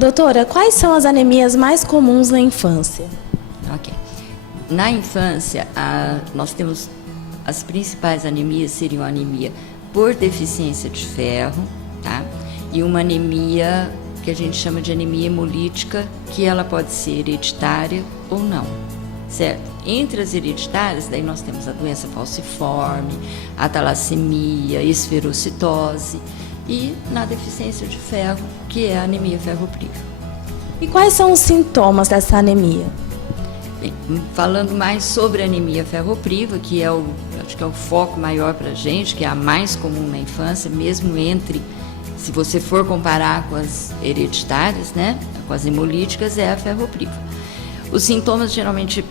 Doutora, quais são as anemias mais comuns na infância? Ok. Na infância, nós temos as principais anemias seriam a anemia por deficiência de ferro, tá? E uma anemia que a gente chama de anemia hemolítica, que ela pode ser hereditária ou não, certo? Entre as hereditárias, daí nós temos a doença falciforme, a talassemia, esferocitose e na deficiência de ferro, que é a anemia ferropriva. E quais são os sintomas dessa anemia? Bem, falando mais sobre a anemia ferropriva, que acho que é o foco maior para a gente, que é a mais comum na infância, mesmo se você for comparar com as hereditárias, né, com as hemolíticas, é a ferropriva. Os sintomas, geralmente,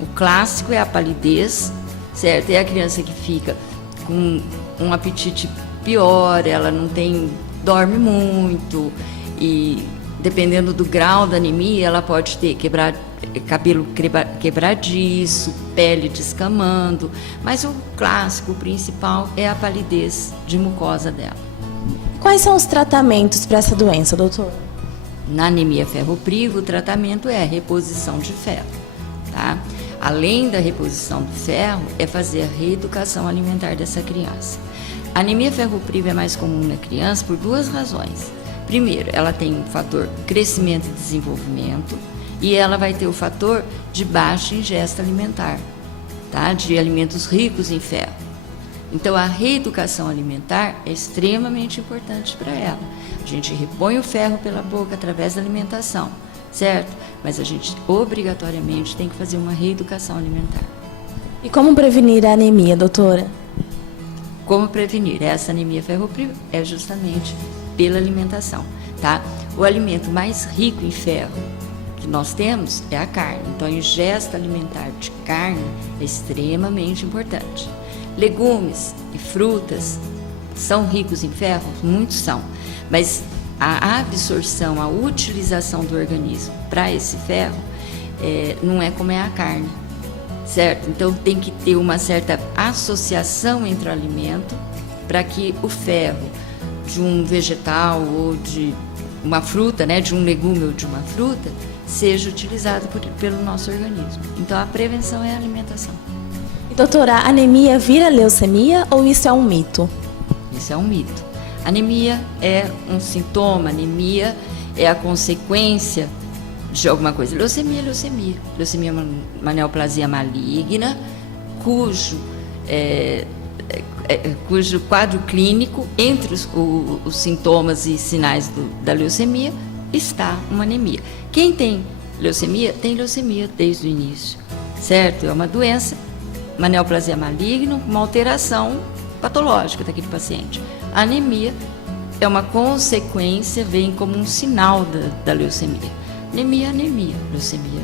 o clássico é a palidez, certo? É a criança que fica com um apetite pior, ela dorme muito e, dependendo do grau da anemia, ela pode ter cabelo quebradiço, pele descamando, mas o clássico, o principal, é a palidez de mucosa dela. Quais são os tratamentos para essa doença, doutor? Na anemia ferropriva, o tratamento é a reposição de ferro, tá? Além da reposição do ferro, é fazer a reeducação alimentar dessa criança. A anemia ferropriva é mais comum na criança por duas razões. Primeiro, ela tem o fator crescimento e desenvolvimento e ela vai ter o fator de baixa ingesta alimentar, tá? De alimentos ricos em ferro. Então, a reeducação alimentar é extremamente importante para ela. A gente repõe o ferro pela boca através da alimentação, certo? Mas a gente obrigatoriamente tem que fazer uma reeducação alimentar. E como prevenir a anemia, doutora? Como prevenir essa anemia ferropriva? É justamente pela alimentação, tá? O alimento mais rico em ferro que nós temos é a carne. Então, a ingesta alimentar de carne é extremamente importante. Legumes e frutas são ricos em ferro? Muitos são, mas a absorção, a utilização do organismo para esse ferro não é como é a carne, certo? Então tem que ter uma certa associação entre o alimento para que o ferro de um vegetal ou de uma fruta, né, de um legume ou de uma fruta, seja utilizado pelo nosso organismo. Então a prevenção é a alimentação. Doutora, a anemia vira leucemia ou isso é um mito? Isso é um mito. Anemia é um sintoma, anemia é a consequência de alguma coisa. Leucemia é leucemia. Leucemia é uma neoplasia maligna, cujo quadro clínico, entre os sintomas e sinais da leucemia, está uma anemia. Quem tem leucemia desde o início, certo? É uma doença, uma neoplasia maligna, uma alteração patológica daquele paciente. A anemia é uma consequência, vem como um sinal da leucemia. Anemia, leucemia.